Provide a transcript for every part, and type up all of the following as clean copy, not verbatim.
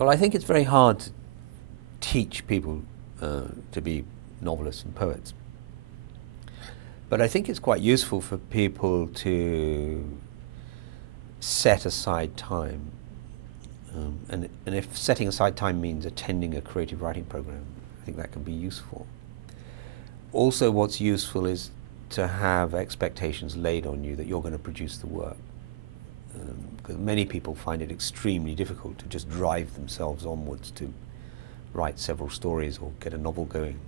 Well, I think it's very hard to teach people to be novelists and poets. But I think it's quite useful for people to set aside time. And if setting aside time means attending a creative writing program, I think that can be useful. Also, what's useful is to have expectations laid on you that you're going to produce the work. Because many people find it extremely difficult to just drive themselves onwards to write several stories or get a novel going.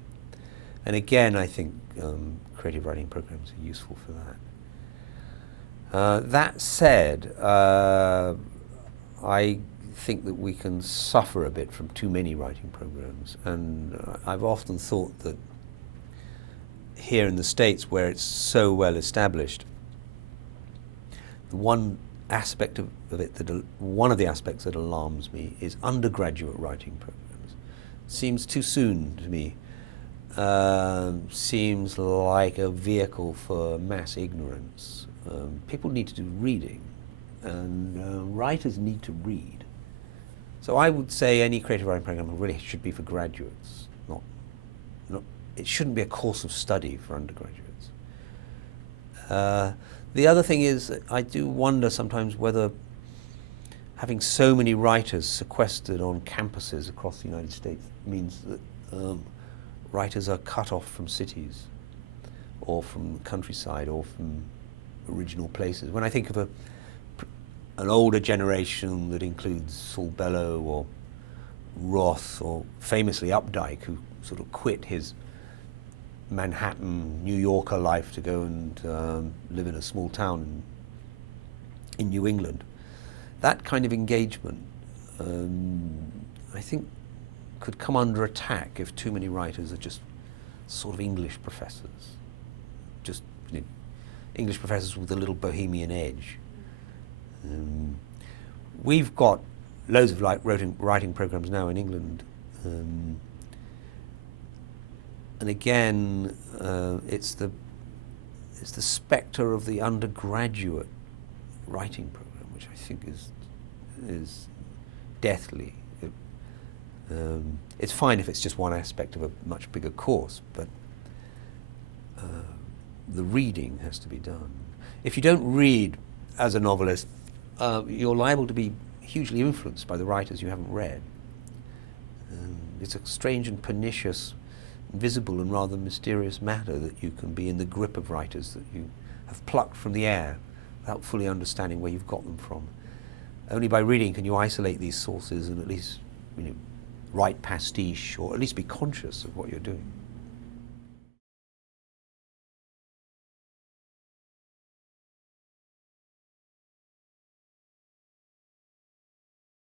And again, I think creative writing programs are useful for that. That said, I think that we can suffer a bit from too many writing programs, and I've often thought that here in the States, where it's so well established, the one aspect of it one of the aspects that alarms me is undergraduate writing programs. Seems too soon to me. Seems like a vehicle for mass ignorance. People need to do reading, and writers need to read. So I would say any creative writing program really should be for graduates. It shouldn't be a course of study for undergraduates. The other thing is, I do wonder sometimes whether having so many writers sequestered on campuses across the United States means that writers are cut off from cities or from the countryside or from original places. When I think of an older generation that includes Saul Bellow or Roth or famously Updike, who sort of quit his Manhattan, New Yorker life to go and live in a small town in New England. That kind of engagement, I think, could come under attack if too many writers are just sort of English professors. Just English professors with a little bohemian edge. We've got loads of writing programs now in England. And again, it's the spectre of the undergraduate writing program, which I think is deathly. It's fine if it's just one aspect of a much bigger course, but the reading has to be done. If you don't read as a novelist, you're liable to be hugely influenced by the writers you haven't read. It's a strange and pernicious, invisible and rather mysterious matter that you can be in the grip of writers that you have plucked from the air without fully understanding where you've got them from. Only by reading can you isolate these sources and at least write pastiche, or at least be conscious of what you're doing.